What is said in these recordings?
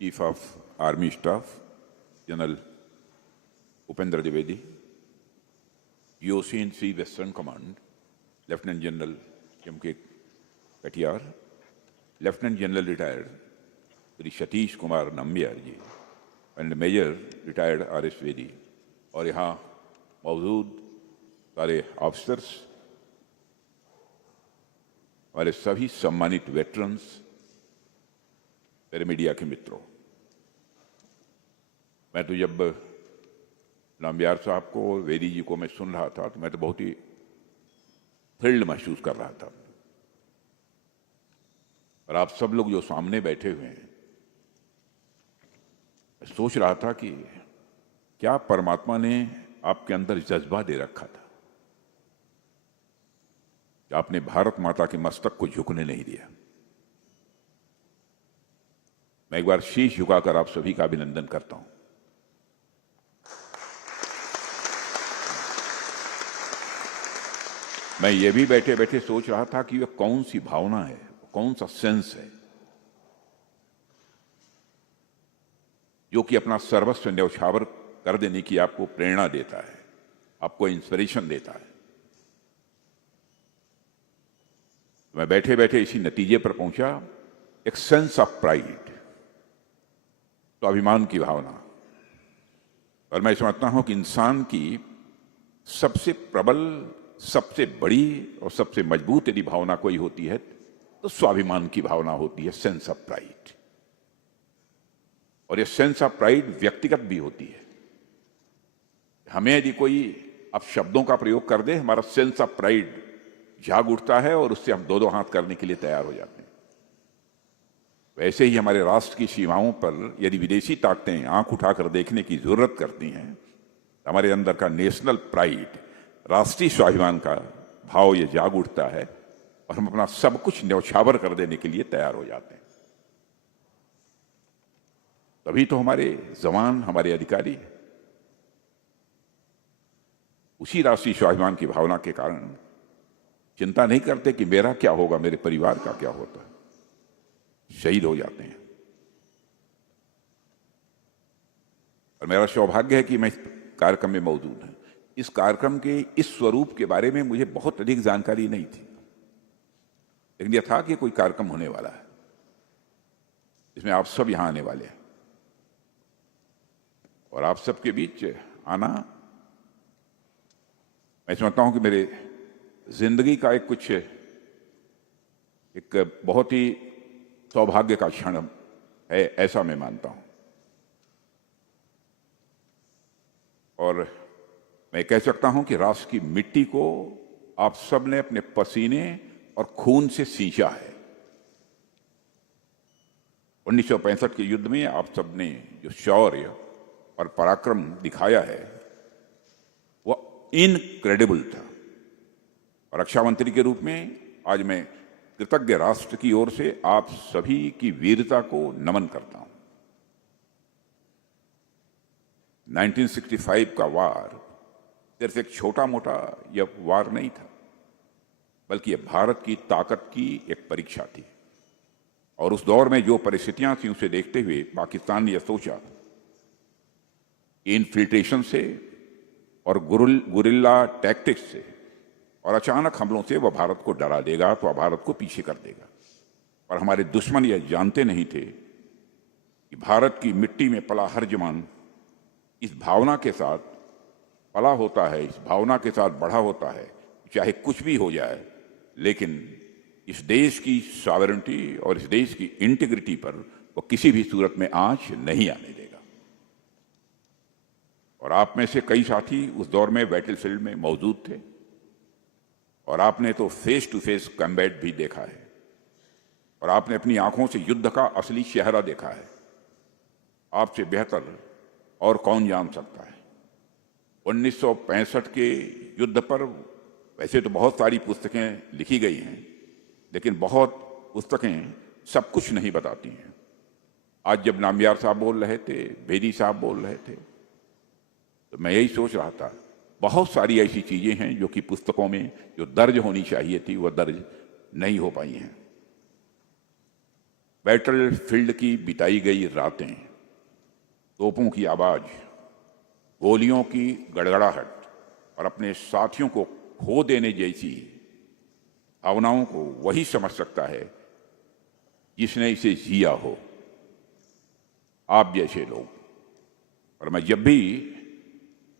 Chief of Army Staff, General Upendra Dwivedi, GOC Western Command, Lieutenant General M.K. Katiyar, Lieutenant General retired Sri Satish Kumar Nambiar ji and Major retired R.S. Vedi और यहाँ मौजूद सारे officers, हमारे सभी सम्मानित veterans, मेरे media के मित्रों, मैं तो जब नाम्बियार साहब को और वेदी जी को मैं सुन रहा था तो मैं तो बहुत ही थ्रिल्ड महसूस कर रहा था। और आप सब लोग जो सामने बैठे हुए हैं, मैं सोच रहा था कि क्या परमात्मा ने आपके अंदर जज्बा दे रखा था कि आपने भारत माता के मस्तक को झुकने नहीं दिया। मैं एक बार शीश झुकाकर आप सभी का अभिनंदन करता हूं। मैं ये भी बैठे बैठे सोच रहा था कि यह कौन सी भावना है, कौन सा सेंस है जो कि अपना सर्वस्व न्यौछावर कर देने की आपको प्रेरणा देता है, आपको इंस्पिरेशन देता है। मैं बैठे बैठे इसी नतीजे पर पहुंचा, एक सेंस ऑफ प्राइड, तो अभिमान की भावना। और मैं समझता हूं कि इंसान की सबसे प्रबल, सबसे बड़ी और सबसे मजबूत यदि भावना कोई होती है तो स्वाभिमान की भावना होती है, सेंस ऑफ प्राइड। और ये सेंस ऑफ प्राइड व्यक्तिगत भी होती है। हमें यदि कोई अब शब्दों का प्रयोग कर दे, हमारा सेंस ऑफ प्राइड जाग उठता है और उससे हम दो हाथ करने के लिए तैयार हो जाते हैं। वैसे ही हमारे राष्ट्र की सीमाओं पर यदि विदेशी ताकतें आंख उठाकर देखने की जरूरत करती हैं, हमारे अंदर का नेशनल प्राइड, राष्ट्रीय स्वाभिमान का भाव ये जाग उठता है और हम अपना सब कुछ न्यौछावर कर देने के लिए तैयार हो जाते हैं। तभी तो हमारे जवान, हमारे अधिकारी उसी राष्ट्रीय स्वाभिमान की भावना के कारण चिंता नहीं करते कि मेरा क्या होगा, मेरे परिवार का क्या होता है, शहीद हो जाते हैं। और मेरा सौभाग्य है कि मैं इस कार्यक्रम में मौजूद हूं। इस कार्यक्रम के इस स्वरूप के बारे में मुझे बहुत अधिक जानकारी नहीं थी, लेकिन यह था कि कोई कार्यक्रम होने वाला है, इसमें आप सब यहां आने वाले हैं और आप सबके बीच आना मैं समझता हूं कि मेरे जिंदगी का एक बहुत ही सौभाग्य का क्षण है, ऐसा मैं मानता हूं। और मैं कह सकता हूं कि राष्ट्र की मिट्टी को आप सब ने अपने पसीने और खून से सींचा है। 1965 के युद्ध में आप सब ने जो शौर्य और पराक्रम दिखाया है वह इनक्रेडिबल था। और रक्षा मंत्री के रूप में आज मैं कृतज्ञ राष्ट्र की ओर से आप सभी की वीरता को नमन करता हूं। 1965 का वार सिर्फ एक छोटा मोटा यह वार नहीं था, बल्कि यह भारत की ताकत की एक परीक्षा थी। और उस दौर में जो परिस्थितियां थी उसे देखते हुए पाकिस्तान ने यह सोचा इनफिल्ट्रेशन से और गुरिल्ला टैक्टिक्स से और अचानक हमलों से वह भारत को डरा देगा, तो वह भारत को पीछे कर देगा। और हमारे दुश्मन यह जानते नहीं थे कि भारत की मिट्टी में पला हर जवान इस भावना के साथ पला होता है, इस भावना के साथ बढ़ा होता है, चाहे कुछ भी हो जाए, लेकिन इस देश की सॉवरेनिटी और इस देश की इंटीग्रिटी पर वो किसी भी सूरत में आंच नहीं आने देगा। और आप में से कई साथी उस दौर में बैटलफील्ड में मौजूद थे और आपने तो फेस टू फेस कॉम्बैट भी देखा है और आपने अपनी आंखों से युद्ध का असली चेहरा देखा है। आपसे बेहतर और कौन जान सकता है। 1965 के युद्ध पर वैसे तो बहुत सारी पुस्तकें लिखी गई हैं, लेकिन बहुत पुस्तकें सब कुछ नहीं बताती हैं। आज जब नाम्बियार साहब बोल रहे थे, बेदी साहब बोल रहे थे, तो मैं यही सोच रहा था बहुत सारी ऐसी चीजें हैं जो कि पुस्तकों में जो दर्ज होनी चाहिए थी वह दर्ज नहीं हो पाई हैं। बैटल फील्ड की बिताई गई रातें, तोपों की आवाज, गोलियों की गड़गड़ाहट और अपने साथियों को खो देने जैसी भावनाओं को वही समझ सकता है जिसने इसे जिया हो, आप जैसे लोग। और मैं जब भी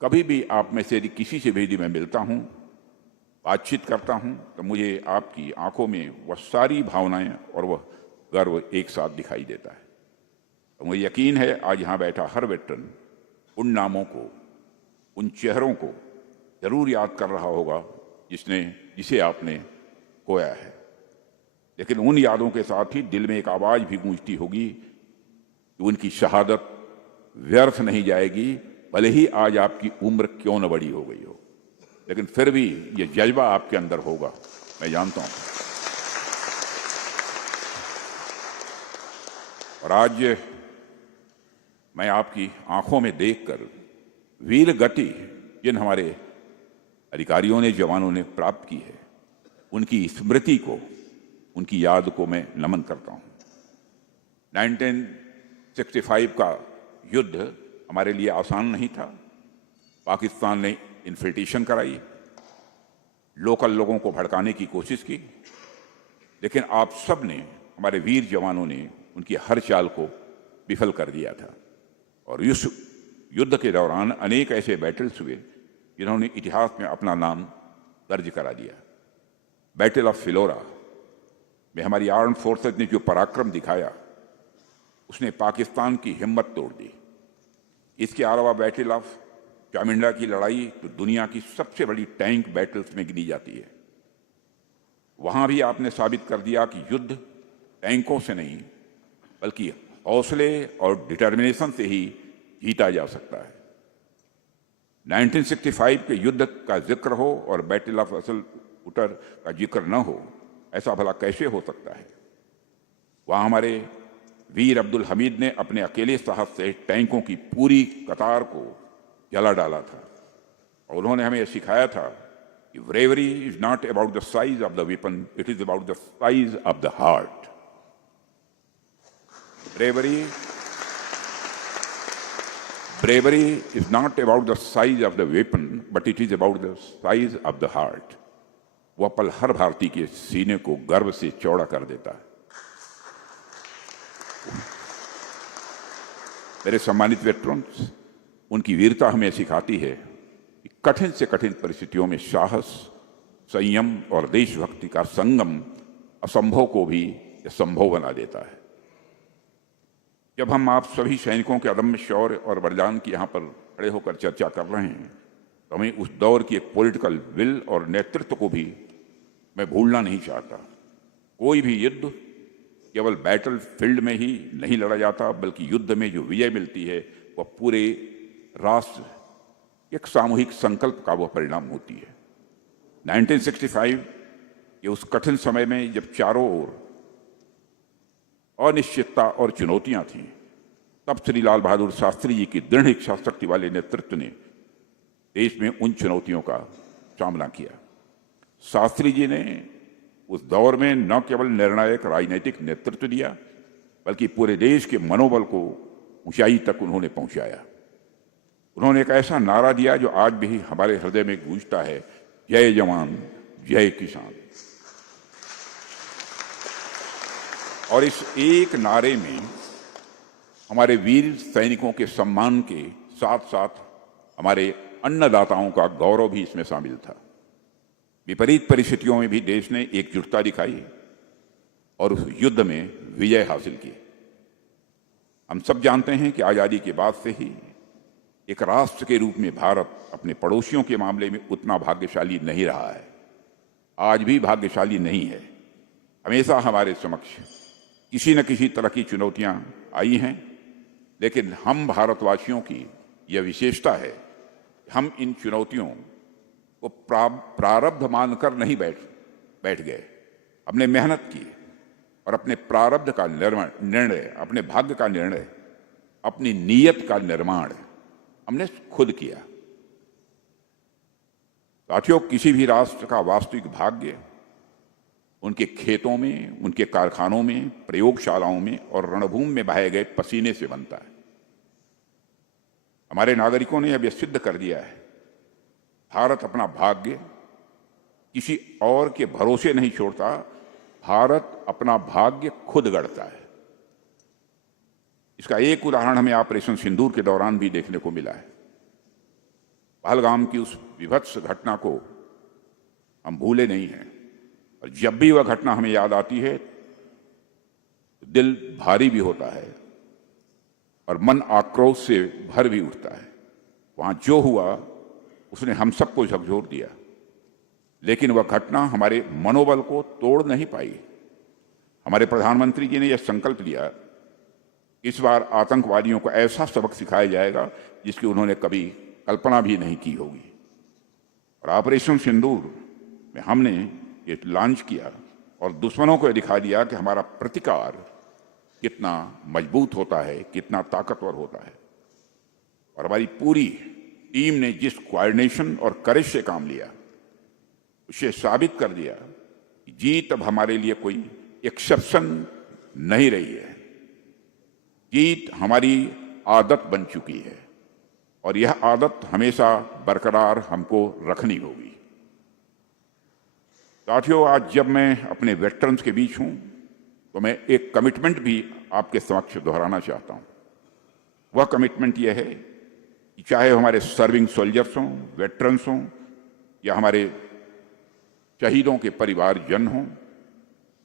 कभी भी आप में से किसी से भी मैं मिलता हूं, बातचीत करता हूं, तो मुझे आपकी आंखों में वह सारी भावनाएं और वह गर्व एक साथ दिखाई देता है। तो मुझे यकीन है आज यहां बैठा हर वेटरन उन नामों को, उन चेहरों को जरूर याद कर रहा होगा जिसे आपने खोया है। लेकिन उन यादों के साथ ही दिल में एक आवाज भी गूंजती होगी कि उनकी शहादत व्यर्थ नहीं जाएगी, भले ही आज आपकी उम्र क्यों न बड़ी हो गई हो, लेकिन फिर भी ये जज्बा आपके अंदर होगा, मैं जानता हूं। और आज मैं आपकी आंखों में देखकर वीर गति जिन हमारे अधिकारियों ने, जवानों ने प्राप्त की है, उनकी स्मृति को, उनकी याद को मैं नमन करता हूं। 1965 का युद्ध हमारे लिए आसान नहीं था। पाकिस्तान ने इन्फिल्ट्रेशन कराई, लोकल लोगों को भड़काने की कोशिश की, लेकिन आप सब ने, हमारे वीर जवानों ने उनकी हर चाल को विफल कर दिया था। और इस युद्ध के दौरान अनेक ऐसे बैटल्स हुए जिन्होंने इतिहास में अपना नाम दर्ज करा दिया। बैटल ऑफ फिलोरा में हमारी आर्म फोर्सेस ने जो पराक्रम दिखाया, उसने पाकिस्तान की हिम्मत तोड़ दी। इसके अलावा बैटल ऑफ चामिंडा की लड़ाई तो दुनिया की सबसे बड़ी टैंक बैटल्स में गिनी जाती है। वहां भी आपने साबित कर दिया कि युद्ध टैंकों से नहीं, बल्कि हौसले और डिटर्मिनेशन से ही जीता जा सकता है। 1965 के युद्ध का जिक्र हो और बैटल ऑफ असल उटर का जिक्र न हो, ऐसा भला कैसे हो सकता है। वहां हमारे वीर अब्दुल हमीद ने अपने अकेले साहस से टैंकों की पूरी कतार को जला डाला था। और उन्होंने हमें यह सिखाया था कि bravery is not about the size of the weapon, it is about the size of the heart. Bravery is not about the size of the weapon, but it is about the size of the heart. वह पल हर भारतीय के सीने को गर्व से चौड़ा कर देता है। मेरे सम्मानित वेटरन्स, उनकी वीरता हमें सिखाती है कि कठिन से कठिन परिस्थितियों में साहस, संयम और देशभक्ति का संगम असंभव को भी संभव बना देता है। जब हम आप सभी सैनिकों के अदम्य शौर्य और बलिदान की यहाँ पर खड़े होकर चर्चा कर रहे हैं, तो हमें उस दौर की एक पॉलिटिकल विल और नेतृत्व को भी मैं भूलना नहीं चाहता। कोई भी युद्ध केवल बैटल फील्ड में ही नहीं लड़ा जाता, बल्कि युद्ध में जो विजय मिलती है वह पूरे राष्ट्र एक सामूहिक संकल्प का वह परिणाम होती है। 1965 के उस कठिन समय में जब चारों ओर अनिश्चितता और चुनौतियां थीं, तब श्री लाल बहादुर शास्त्री जी की दृढ़ इच्छा शक्ति वाले नेतृत्व ने देश में उन चुनौतियों का सामना किया। शास्त्री जी ने उस दौर में न केवल निर्णायक राजनीतिक नेतृत्व दिया, बल्कि पूरे देश के मनोबल को ऊंचाई तक उन्होंने पहुंचाया। उन्होंने एक ऐसा नारा दिया जो आज भी हमारे हृदय में गूंजता है, जय जवान जय किसान। और इस एक नारे में हमारे वीर सैनिकों के सम्मान के साथ साथ हमारे अन्नदाताओं का गौरव भी इसमें शामिल था। विपरीत परिस्थितियों में भी देश ने एकजुटता दिखाई और उस युद्ध में विजय हासिल की। हम सब जानते हैं कि आज़ादी के बाद से ही एक राष्ट्र के रूप में भारत अपने पड़ोसियों के मामले में उतना भाग्यशाली नहीं रहा है, आज भी भाग्यशाली नहीं है। हमेशा हमारे समक्ष किसी न किसी तरह की चुनौतियां आई हैं, लेकिन हम भारतवासियों की यह विशेषता है, हम इन चुनौतियों को प्रारब्ध मानकर नहीं बैठ गए। हमने मेहनत की और अपने प्रारब्ध का निर्णय, अपने भाग्य का निर्णय, अपनी नीयत का निर्माण हमने खुद किया। साथियों, किसी भी राष्ट्र का वास्तविक भाग्य उनके खेतों में, उनके कारखानों में, प्रयोगशालाओं में और रणभूमि में बहाए गए पसीने से बनता है। हमारे नागरिकों ने अब यह सिद्ध कर दिया है, भारत अपना भाग्य किसी और के भरोसे नहीं छोड़ता, भारत अपना भाग्य खुद गढ़ता है। इसका एक उदाहरण हमें ऑपरेशन सिंदूर के दौरान भी देखने को मिला है। पहलगाम की उस विभत्स घटना को हम भूले नहीं हैं, और जब भी वह घटना हमें याद आती है तो दिल भारी भी होता है और मन आक्रोश से भर भी उठता है। वहां जो हुआ उसने हम सबको झकझोर दिया, लेकिन वह घटना हमारे मनोबल को तोड़ नहीं पाई। हमारे प्रधानमंत्री जी ने यह संकल्प लिया, इस बार आतंकवादियों को ऐसा सबक सिखाया जाएगा जिसकी उन्होंने कभी कल्पना भी नहीं की होगी। और ऑपरेशन सिंदूर में हमने ये लॉन्च किया और दुश्मनों को दिखा दिया कि हमारा प्रतिकार कितना मजबूत होता है, कितना ताकतवर होता है। और हमारी पूरी टीम ने जिस कोऑर्डिनेशन और करेज से काम लिया, उसे साबित कर दिया कि जीत अब हमारे लिए कोई एक्सेप्शन नहीं रही है, जीत हमारी आदत बन चुकी है और यह आदत हमेशा बरकरार हमको रखनी होगी। साथियों, आज जब मैं अपने वेटरन्स के बीच हूं तो मैं एक कमिटमेंट भी आपके समक्ष दोहराना चाहता हूं। वह कमिटमेंट यह है कि चाहे हमारे सर्विंग सोल्जर्स हों, वेटरन्स हों या हमारे शहीदों के परिवारजन हों,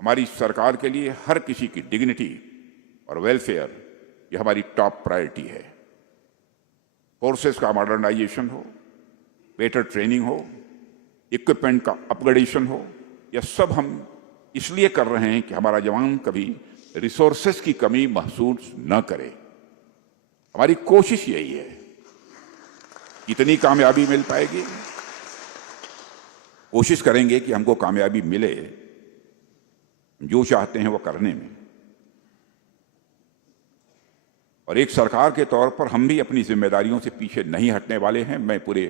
हमारी सरकार के लिए हर किसी की डिग्निटी और वेलफेयर यह हमारी टॉप प्रायोरिटी है। फोर्सेस का मॉडर्नाइजेशन हो, बेटर ट्रेनिंग हो, इक्विपमेंट का अपग्रेडेशन हो, यह सब हम इसलिए कर रहे हैं कि हमारा जवान कभी रिसोर्सेस की कमी महसूस न करे। हमारी कोशिश यही है। कितनी कामयाबी मिल पाएगी, कोशिश करेंगे कि हमको कामयाबी मिले, जो चाहते हैं वो करने में। और एक सरकार के तौर पर हम भी अपनी जिम्मेदारियों से पीछे नहीं हटने वाले हैं। मैं पूरे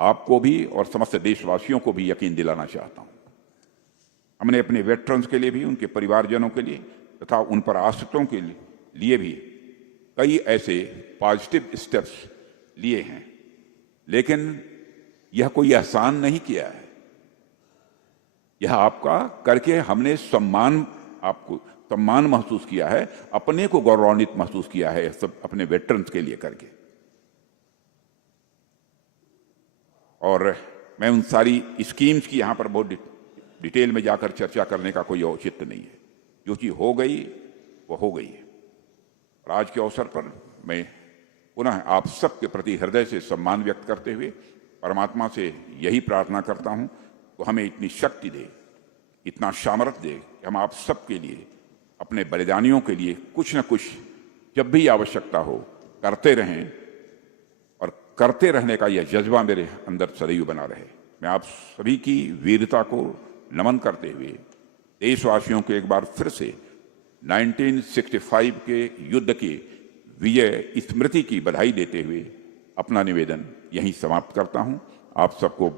आपको भी और समस्त देशवासियों को भी यकीन दिलाना चाहता हूं। हमने अपने वेटरन्स के लिए भी, उनके परिवारजनों के लिए तथा उन पर आश्रितों के लिए भी कई ऐसे पॉजिटिव स्टेप्स लिए हैं, लेकिन यह कोई एहसान नहीं किया है। यह आपका करके हमने आपको सम्मान महसूस किया है, अपने को गौरवान्वित महसूस किया है, सब अपने वेटरन्स के लिए करके। और मैं उन सारी स्कीम्स की यहां पर बहुत डिटेल में जाकर चर्चा करने का कोई औचित्य नहीं है। जो चीज हो गई वो हो गई है। और आज के अवसर पर मैं पुनः आप सबके प्रति हृदय से सम्मान व्यक्त करते हुए परमात्मा से यही प्रार्थना करता हूं कि हमें इतनी शक्ति दे, इतना सामर्थ्य दे कि हम आप सबके लिए, अपने बलिदानियों के लिए कुछ न कुछ जब भी आवश्यकता हो करते रहें, और करते रहने का यह जज्बा मेरे अंदर सदैव बना रहे। मैं आप सभी की वीरता को नमन करते हुए देशवासियों को एक बार फिर से 1965 के युद्ध की विजय स्मृति की बधाई देते हुए अपना निवेदन यहीं समाप्त करता हूं। आप सबको